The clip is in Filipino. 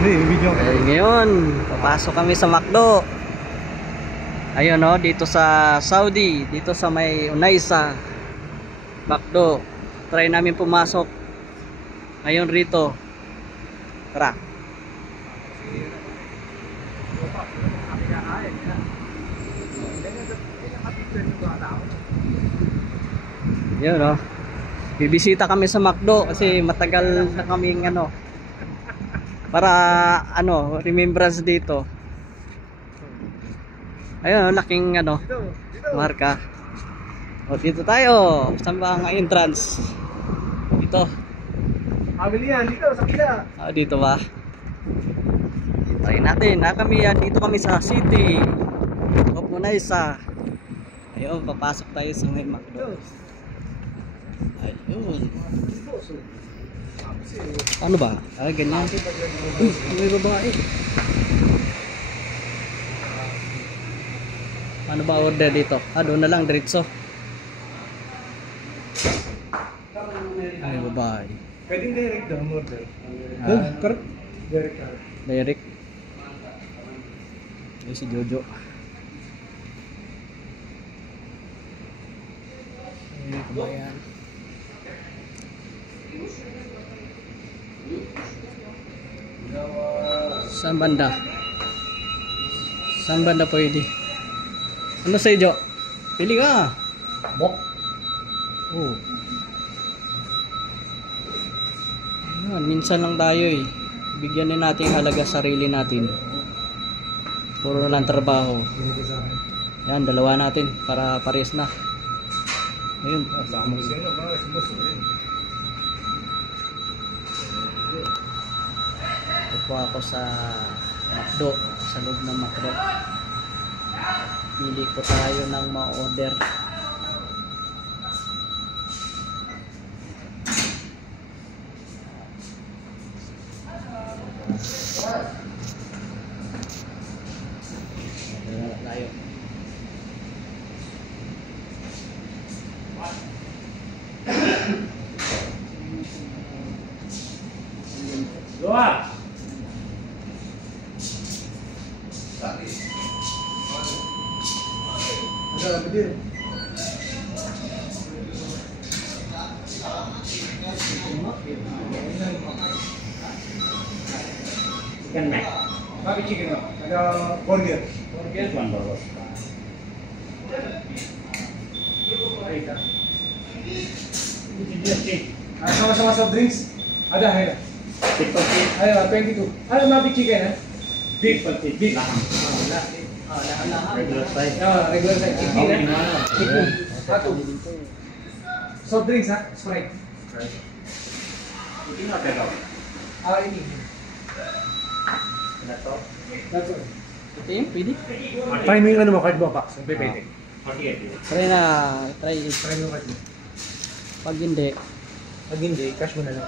Video ka. Ngayon, papasok kami sa McDo. Ayun no, dito sa Saudi, dito sa may Unaysa McDo. Try namin pumasok ngayon rito. Tara. Yun no. Bibisita kami sa McDo kasi matagal na kaming para remembrance dito. Ayun, laking marka. O dito tayo. Saan ba ang entrance? Dito. Family yan, dito sa pila. Dito ba? Try natin. Kami yan. Dito kami sa city of Unaysa. Ayun, papasok tayo sa may McDo. Ayun. Ano ba? Ganyan. May babae. Ano ba order dito? Doon na lang, diretso. May babae. Pwedeng direct daw order. Correct. Direct. Direct. Ay, si Jojo. Ay, kabayan. Saan banda? Saan banda pwede? Ano sa iyo? Pili ka. Bok. Oh. Ayan, minsan lang tayo eh. Bigyan din natin halaga sarili natin. Puro na lang trabaho. Yan, dalawa natin para pares na. Ayun. Pupo ako sa McDo, sa loob ng McDo. Pili ko tayo ng ma-order. Tayo. Doa. Ada berdiri. Chicken mac. Tapi chicken mac. Ada burger. Burger one burger. Sama-sama soft drinks. Ada hai. Ayo 22. Ayo nabi chicken ha. Beef. Beef. Regular size. Regular size. Chicken. Satu. Soft drinks ha. Sprite. Ini apa ya? Ini. That's all. Ito yun, pwede? Try mo yung card mo, Pax. Yung pwede. Try na. Try it. Try mo yung card mo. Pag hindi, Pag hindi, cash mo na lang.